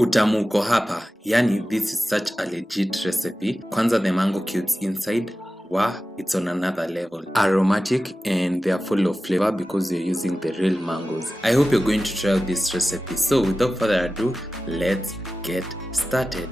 Utamu uko hapa, yani this is such a legit recipe. Kwanza the mango cubes inside, wow, it's on another level. Aromatic and they are full of flavor because you're using the real mangoes. I hope you're going to try out this recipe. So without further ado, let's get started.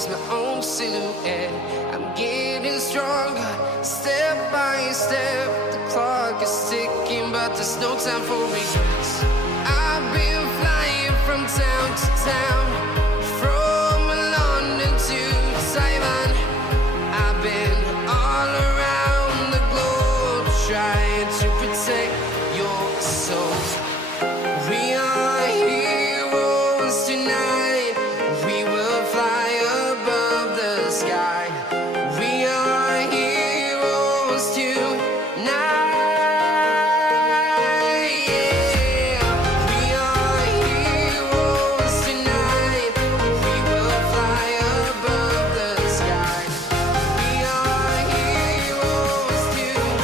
chase my own silhouette. I'm getting stronger, step by step. The clock is ticking, but there's no time for regrets. I've been flying from town to town, from London to Taiwan. I've been all around the globe trying to protect your soul. We are heroes tonight. We will fly above the sky. We are heroes tonight. Yeah. We are heroes tonight. We will fly above the sky. We are heroes tonight.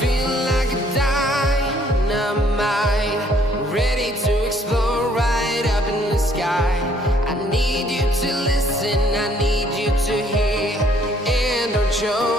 Feeling like a dynamite, ready to explode right up in the sky. I need you to listen, I need you to hear, and don't show